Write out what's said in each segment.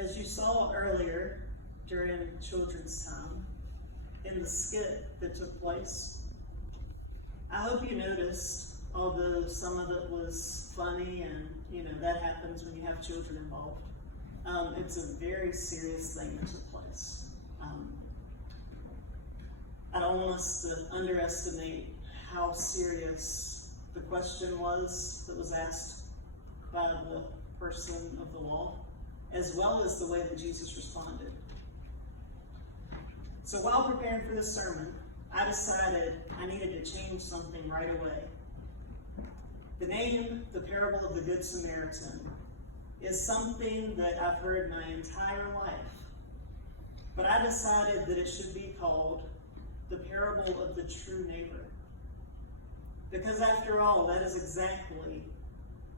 As you saw earlier during children's time, in the skit that took place, I hope you noticed, although some of it was funny and that happens when you have children involved, it's a very serious thing that took place. I don't want us to underestimate how serious the question was that was asked by the person of the law, as well as the way that Jesus responded. So while preparing for this sermon, I decided I needed to change something right away. The name, the parable of the Good Samaritan, is something that I've heard my entire life. But I decided that it should be called the parable of the true neighbor. Because after all, that is exactly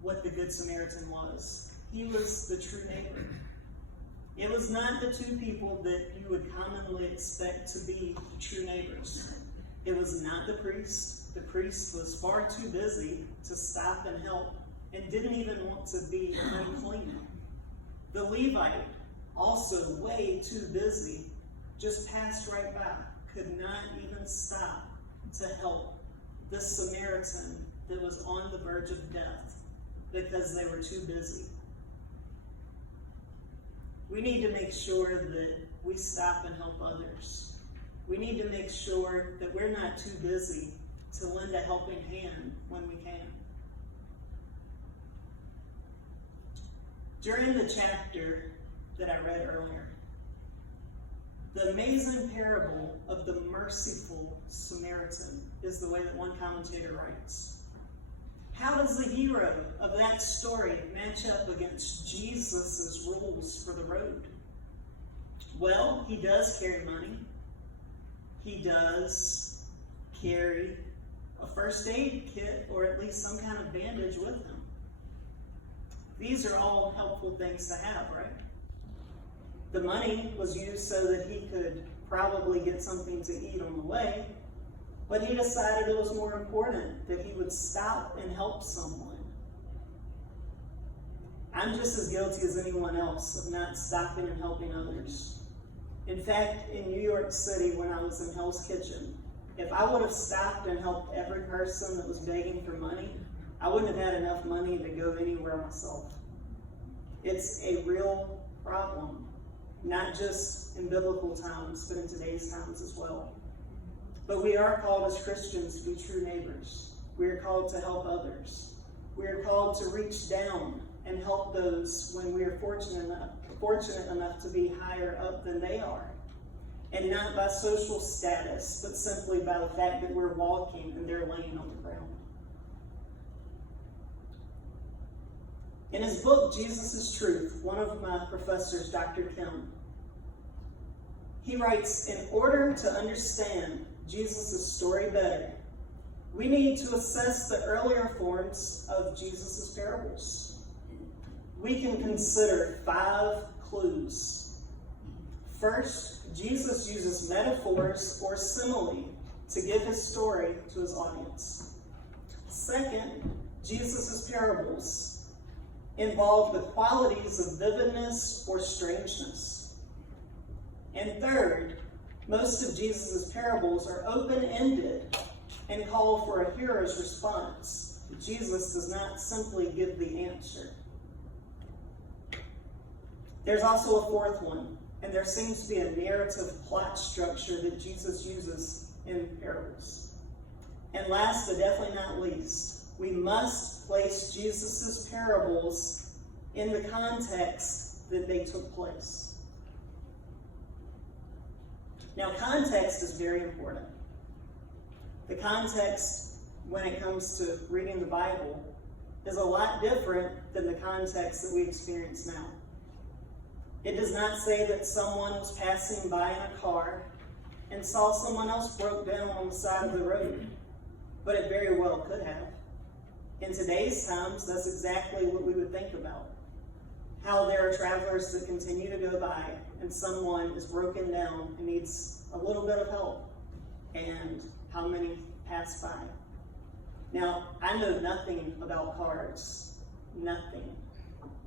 what the Good Samaritan was. He was the true neighbor. It was not the two people that you would commonly expect to be the true neighbors. It was not the priest. The priest was far too busy to stop and help and didn't even want to be cleaning. The Levite, also way too busy, just passed right by, could not even stop to help the Samaritan that was on the verge of death because they were too busy. We need to make sure that we stop and help others. We need to make sure that we're not too busy to lend a helping hand when we can. During the chapter that I read earlier, the amazing parable of the merciful Samaritan is the way that one commentator writes. How does the hero of that story match up against Jesus' rules for the road? Well, he does carry money. He does carry a first aid kit, or at least some kind of bandage with him. These are all helpful things to have, right? The money was used so that he could probably get something to eat on the way, but he decided it was more important that he would stop and help someone. I'm just as guilty as anyone else of not stopping and helping others. In fact, in New York City, when I was in Hell's Kitchen, if I would have stopped and helped every person that was begging for money, I wouldn't have had enough money to go anywhere myself. It's a real problem, not just in biblical times, but in today's times as well. But we are called as Christians to be true neighbors. We are called to help others. We are called to reach down and help those when we are fortunate enough to be higher up than they are. And not by social status, but simply by the fact that we're walking and they're laying on the ground. In his book, Jesus is Truth, one of my professors, Dr. Kim, he writes, in order to understand Jesus' story better, we need to assess the earlier forms of Jesus' parables. We can consider 5 clues. First, Jesus uses metaphors or simile to give his story to his audience. Second, Jesus' parables involve the qualities of vividness or strangeness. And third, most of Jesus' parables are open-ended and call for a hearer's response. Jesus does not simply give the answer. There's also a 4th one, and there seems to be a narrative plot structure that Jesus uses in parables. And last, but definitely not least, we must place Jesus' parables in the context that they took place. Now, context is very important. The context, when it comes to reading the Bible, is a lot different than the context that we experience now. It does not say that someone was passing by in a car and saw someone else broke down on the side of the road, but it very well could have. In today's times, that's exactly what we would think about. How there are travelers that continue to go by and someone is broken down and needs a little bit of help, and how many pass by. Now, I know nothing about cars, nothing.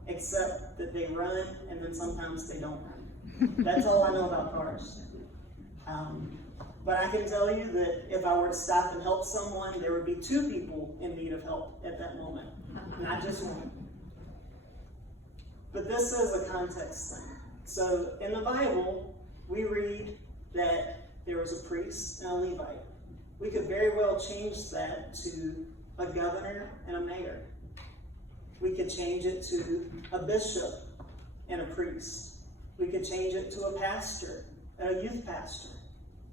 except that they run and then sometimes they don't run. That's all I know about cars. But I can tell you that if I were to stop and help someone, there would be two people in need of help at that moment, not just one. But this is a context thing. So in the Bible, we read that there was a priest and a Levite. We could very well change that to a governor and a mayor. We could change it to a bishop and a priest. We could change it to a pastor, a youth pastor,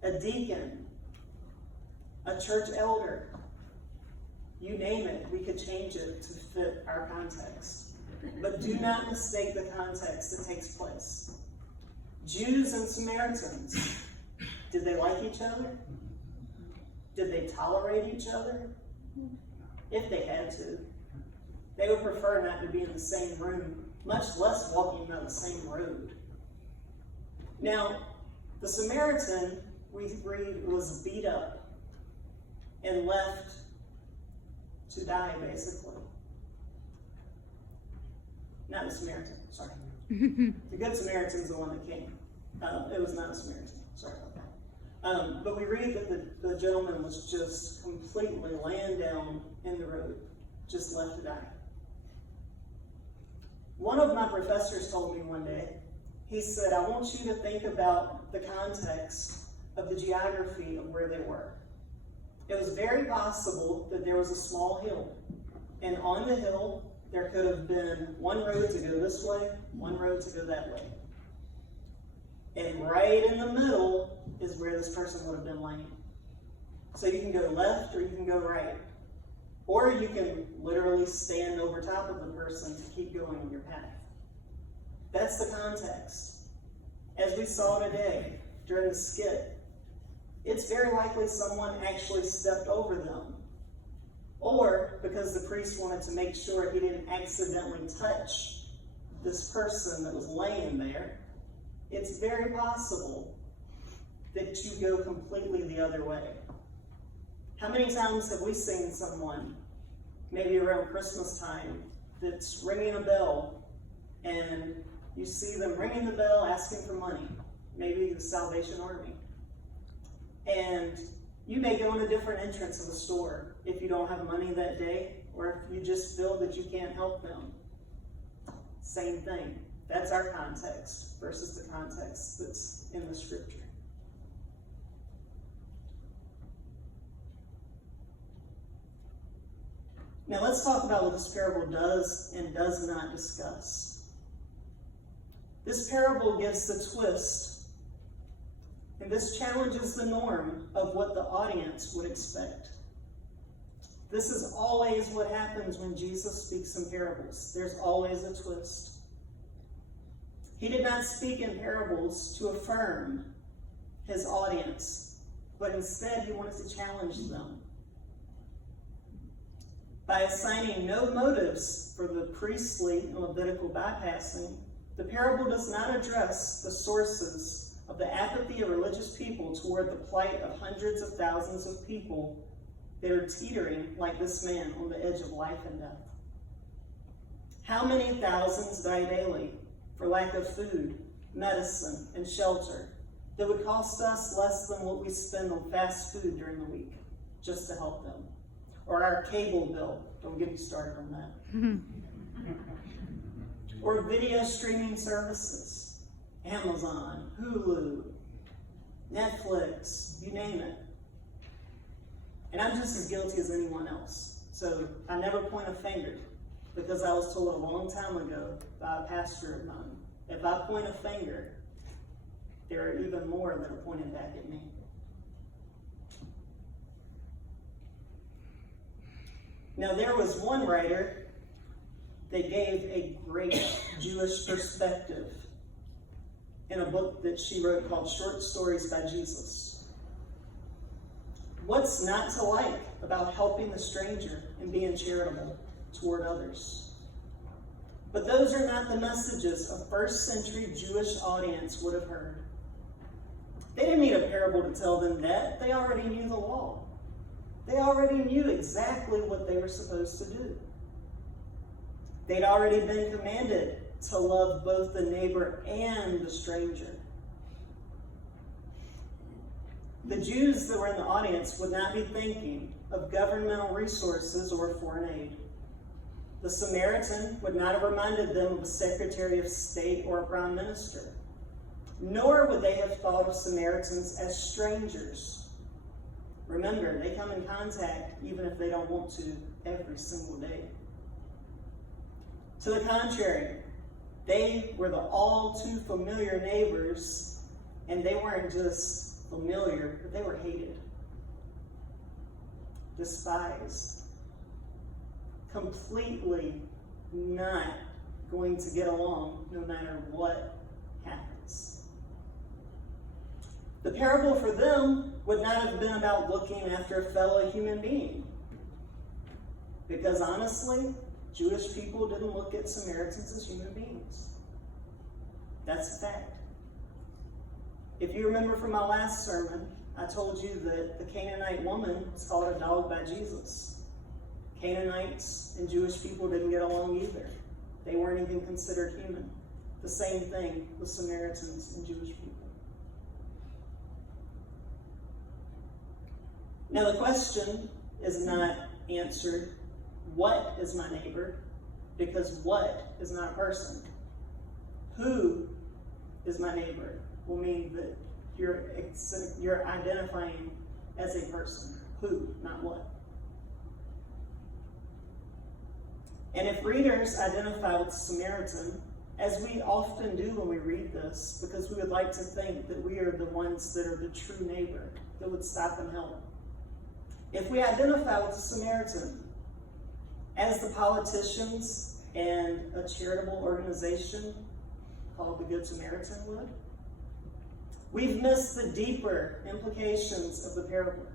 a deacon, a church elder. You name it, we could change it to fit our context. But do not mistake the context that takes place. Jews and Samaritans, did they like each other? Did they tolerate each other? If they had to. They would prefer not to be in the same room, much less walking down the same road. Now, the Samaritan, we read, was beat up and left to die, basically. Not the Samaritan, sorry. The Good Samaritan's the one that came. It was not a Samaritan, sorry about that. But we read that the gentleman was just completely laying down in the road, just left to die. One of my professors told me one day, he said, I want you to think about the context of the geography of where they were. It was very possible that there was a small hill, and on the hill, there could have been one road to go this way, one road to go that way. And right in the middle is where this person would have been laying. So you can go left or you can go right. Or you can literally stand over top of the person to keep going on your path. That's the context. As we saw today during the skit, it's very likely someone actually stepped over them. Or because the priest wanted to make sure he didn't accidentally touch this person that was laying there, it's very possible that you go completely the other way. How many times have we seen someone, maybe around Christmas time, that's ringing a bell, and you see them ringing the bell asking for money, maybe the Salvation Army. And you may go in a different entrance of the store if you don't have money that day, or if you just feel that you can't help them. Same thing. That's our context versus the context that's in the scripture. Now let's talk about what this parable does and does not discuss. This parable gives the twist, and this challenges the norm of what the audience would expect. This is always what happens when Jesus speaks in parables. There's always a twist. He did not speak in parables to affirm his audience, but instead he wanted to challenge them. By assigning no motives for the priestly and Levitical bypassing, the parable does not address the sources of the apathy of religious people toward the plight of hundreds of thousands of people that are teetering like this man on the edge of life and death. How many thousands die daily for lack of food, medicine, and shelter that would cost us less than what we spend on fast food during the week just to help them? Or our cable bill. Don't get me started on that. Or video streaming services. Amazon, Hulu, Netflix, you name it. And I'm just as guilty as anyone else. So I never point a finger, because I was told a long time ago by a pastor of mine, if I point a finger, there are even more that are pointing back at me. Now, there was one writer that gave a great Jewish perspective in a book that she wrote called Short Stories by Jesus. What's not to like about helping the stranger and being charitable toward others? But those are not the messages a first century Jewish audience would have heard. They didn't need a parable to tell them that. They already knew the law. They already knew exactly what they were supposed to do. They'd already been commanded to love both the neighbor and the stranger. The Jews that were in the audience would not be thinking of governmental resources or foreign aid. The Samaritan would not have reminded them of a Secretary of State or a Prime Minister. Nor would they have thought of Samaritans as strangers. Remember, they come in contact even if they don't want to every single day. To the contrary, they were the all too familiar neighbors, and they weren't just familiar, but they were hated, despised, completely not going to get along no matter what happens. The parable for them would not have been about looking after a fellow human being. Because honestly, Jewish people didn't look at Samaritans as human beings. That's a fact. If you remember from my last sermon, I told you that the Canaanite woman was called a dog by Jesus. Canaanites and Jewish people didn't get along either. They weren't even considered human. The same thing with Samaritans and Jewish people. Now the question is not answered, what is my neighbor? Because what is not a person. Who is my neighbor will mean that you're identifying as a person. Who, not what. And if readers identify with the Samaritan, as we often do when we read this, because we would like to think that we are the ones that are the true neighbor, that would stop and help. If we identify with the Samaritan, as the politicians and a charitable organization called the Good Samaritan would, we've missed the deeper implications of the parable.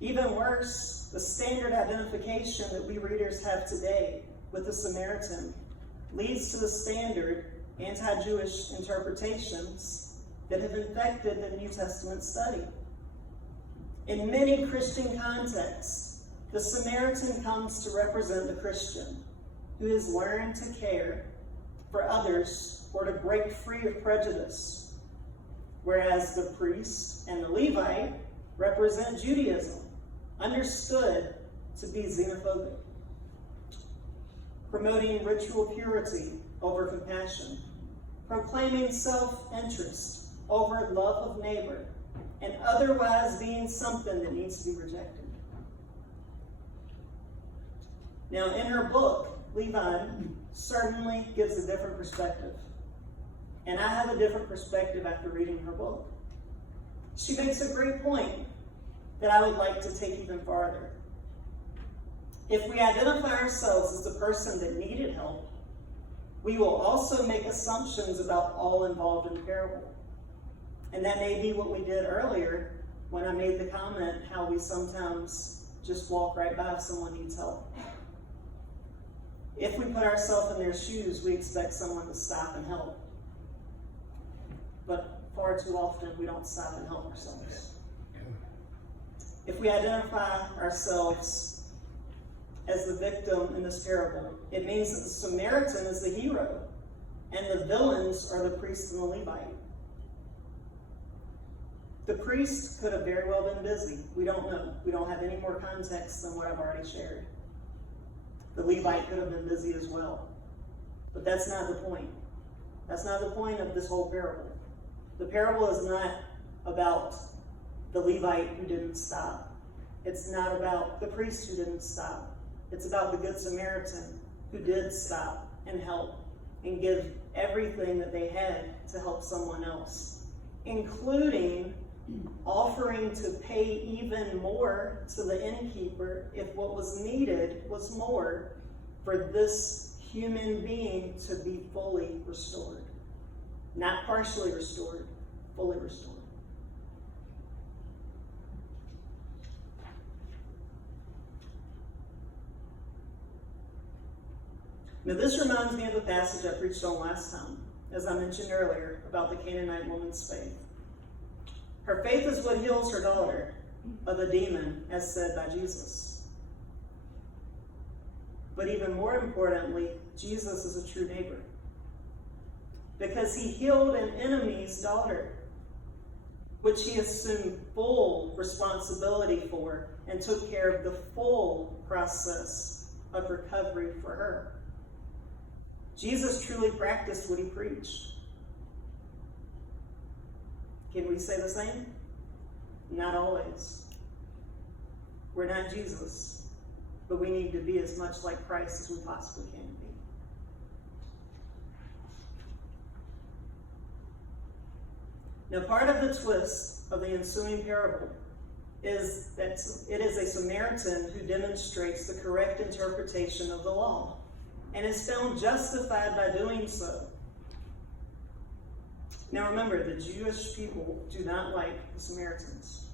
Even worse, the standard identification that we readers have today with the Samaritan leads to the standard anti-Jewish interpretations that have infected the New Testament study. In many Christian contexts, the Samaritan comes to represent the Christian who has learned to care for others or to break free of prejudice, whereas the priest and the Levite represent Judaism, understood to be xenophobic, promoting ritual purity over compassion, proclaiming self-interest over love of neighbor, and otherwise being something that needs to be rejected. Now, in her book, Levi certainly gives a different perspective. And I have a different perspective after reading her book. She makes a great point that I would like to take even farther. If we identify ourselves as the person that needed help, we will also make assumptions about all involved in the parable. And that may be what we did earlier when I made the comment how we sometimes just walk right by if someone needs help. If we put ourselves in their shoes, we expect someone to stop and help. But far too often, we don't stop and help ourselves. If we identify ourselves as the victim in this parable, it means that the Samaritan is the hero, and the villains are the priest and the Levite. The priest could have very well been busy. We don't know. We don't have any more context than what I've already shared. The Levite could have been busy as well. But that's not the point. That's not the point of this whole parable. The parable is not about the Levite who didn't stop. It's not about the priest who didn't stop. It's about the Good Samaritan who did stop and help and give everything that they had to help someone else, including offering to pay even more to the innkeeper if what was needed was more for this human being to be fully restored. Not partially restored, fully restored. Now this reminds me of the passage I preached on last time, as I mentioned earlier, about the Canaanite woman's faith. Her faith is what heals her daughter of a demon, as said by Jesus. But even more importantly, Jesus is a true neighbor. Because he healed an enemy's daughter, which he assumed full responsibility for and took care of the full process of recovery for her. Jesus truly practiced what he preached. Can we say the same? Not always. We're not Jesus, but we need to be as much like Christ as we possibly can be. Now, part of the twist of the ensuing parable is that it is a Samaritan who demonstrates the correct interpretation of the law and is found justified by doing so. Now remember, the Jewish people do not like the Samaritans.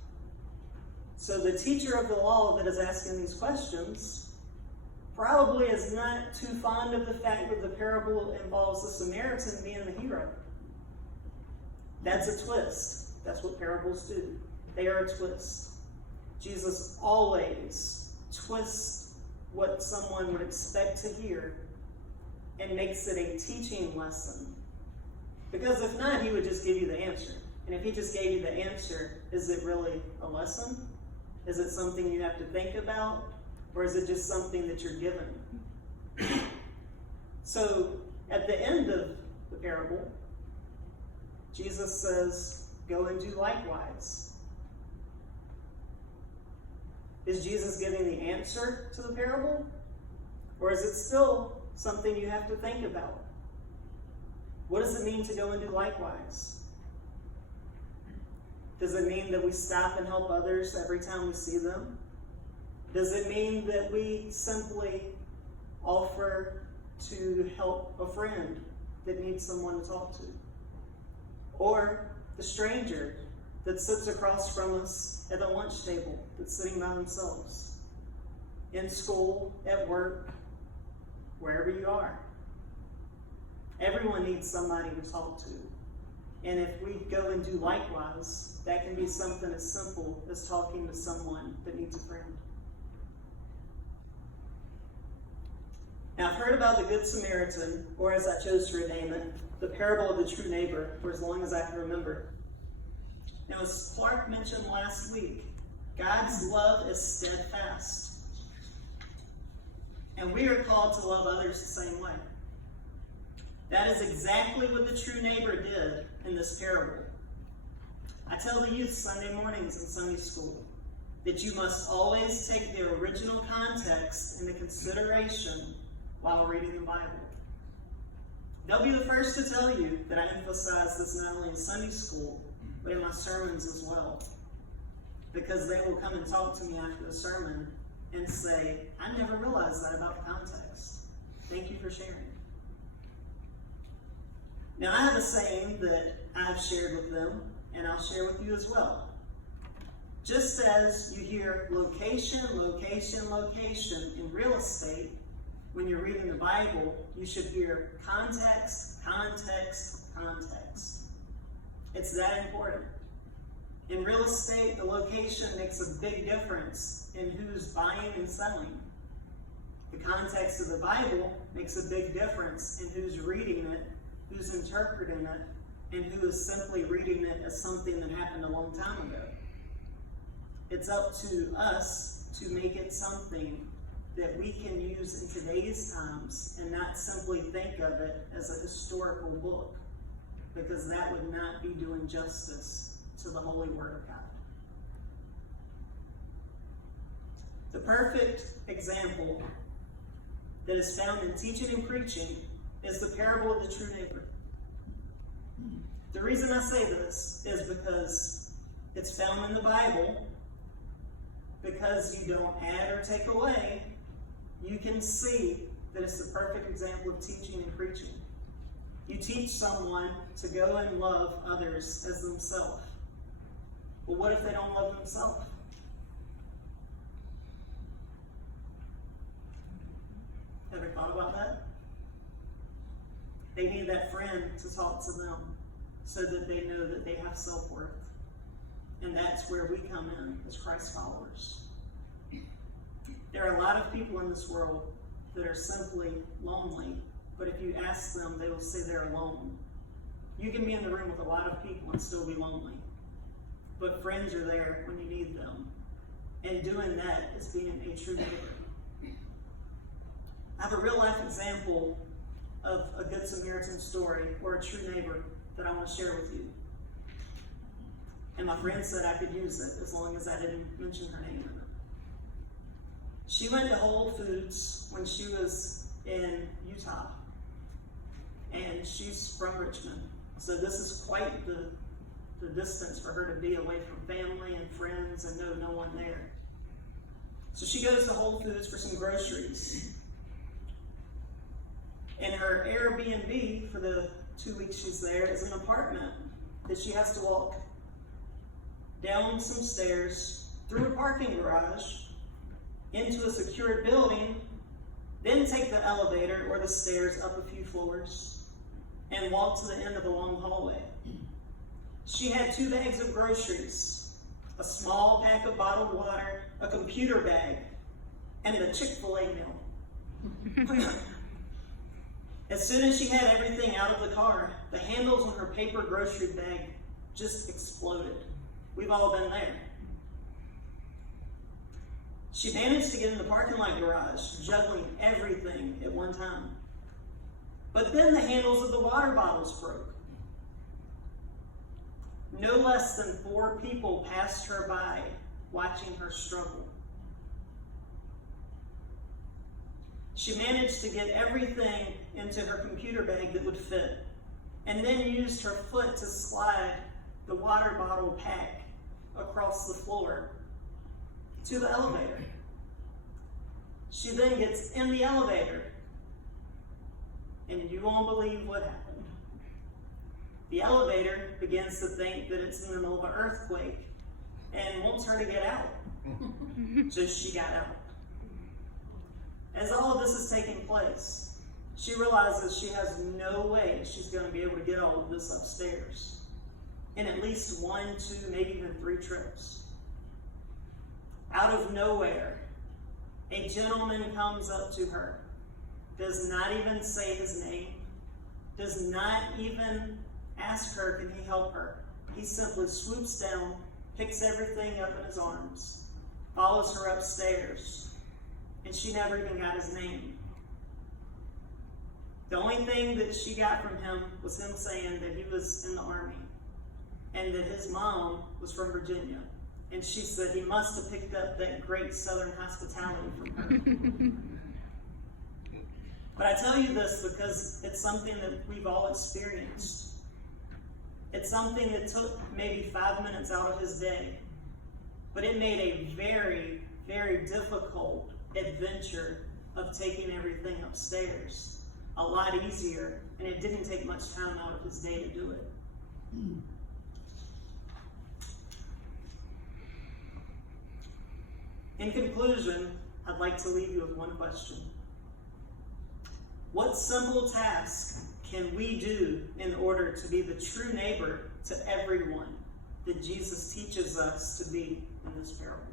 So the teacher of the law that is asking these questions probably is not too fond of the fact that the parable involves the Samaritan being the hero. That's a twist. That's what parables do. They are a twist. Jesus always twists what someone would expect to hear and makes it a teaching lesson. Because if not, he would just give you the answer. And if he just gave you the answer, is it really a lesson? Is it something you have to think about? Or is it just something that you're given? So, at the end of the parable, Jesus says, go and do likewise. Is Jesus giving the answer to the parable? Or is it still something you have to think about? What does it mean to go and do likewise? Does it mean that we stop and help others every time we see them? Does it mean that we simply offer to help a friend that needs someone to talk to? Or the stranger that sits across from us at the lunch table that's sitting by themselves, in school, at work, wherever you are. Everyone needs somebody to talk to. And if we go and do likewise, that can be something as simple as talking to someone that needs a friend. Now, I've heard about the Good Samaritan, or as I chose to rename it, the parable of the true neighbor, for as long as I can remember. Now, as Clark mentioned last week, God's love is steadfast. And we are called to love others the same way. That is exactly what the true neighbor did in this parable. I tell the youth Sunday mornings in Sunday school that you must always take the original context into consideration while reading the Bible. They'll be the first to tell you that I emphasize this not only in Sunday school, but in my sermons as well. Because they will come and talk to me after the sermon and say, I never realized that about the context. Thank you for sharing. Now, I have a saying that I've shared with them, and I'll share with you as well. Just as you hear location, location, location in real estate, when you're reading the Bible, you should hear context, context, context. It's that important. In real estate, the location makes a big difference in who's buying and selling. The context of the Bible makes a big difference in who's reading it, who's interpreting it, and who is simply reading it as something that happened a long time ago. It's up to us to make it something that we can use in today's times and not simply think of it as a historical book, because that would not be doing justice to the holy word of God. The perfect example that is found in teaching and preaching is the parable of the true neighbor. The reason I say this is because it's found in the Bible, because you don't add or take away. You can see that it's the perfect example of teaching and preaching. You teach someone to go and love others as themselves. Well, what if they don't love themselves? Ever thought about that? They need that friend to talk to them so that they know that they have self-worth. And that's where we come in as Christ followers. There are a lot of people in this world that are simply lonely, but if you ask them, they will say they're alone. You can be in the room with a lot of people and still be lonely, but friends are there when you need them. And doing that is being a true neighbor. I have a real life example of a Good Samaritan story or a true neighbor that I want to share with you. And my friend said I could use it as long as I didn't mention her name in it. She went to Whole Foods when she was in Utah. And she's from Richmond. So this is quite the distance for her to be away from family and friends and know no one there. So she goes to Whole Foods for some groceries. And her Airbnb for the 2 weeks she's there is an apartment that she has to walk down some stairs, through a parking garage, into a secured building, then take the elevator or the stairs up a few floors, and walk to the end of a long hallway. She had 2 bags of groceries, a small pack of bottled water, a computer bag, and a Chick-fil-A meal. As soon as she had everything out of the car, the handles on her paper grocery bag just exploded. We've all been there. She managed to get in the parking lot garage, juggling everything at one time. But then the handles of the water bottles broke. No less than 4 people passed her by, watching her struggle. She managed to get everything into her computer bag that would fit, and then used her foot to slide the water bottle pack across the floor to the elevator. She then gets in the elevator, and you won't believe what happened. The elevator begins to think that it's in the middle of an earthquake and wants her to get out. So she got out. As all of this is taking place, she realizes she has no way she's going to be able to get all of this upstairs in at least 1, 2, maybe even 3 trips. Out of nowhere, a gentleman comes up to her, does not even say his name, does not even ask her, can he help her? He simply swoops down, picks everything up in his arms, follows her upstairs, and she never even got his name. The only thing that she got from him was him saying that he was in the Army and that his mom was from Virginia. And she said he must have picked up that great Southern hospitality from her. But I tell you this because it's something that we've all experienced. It's something that took maybe 5 minutes out of his day, but it made a very, very difficult adventure of taking everything upstairs a lot easier, and it didn't take much time out of his day to do it. In conclusion, I'd like to leave you with one question. What simple task can we do in order to be the true neighbor to everyone that Jesus teaches us to be in this parable?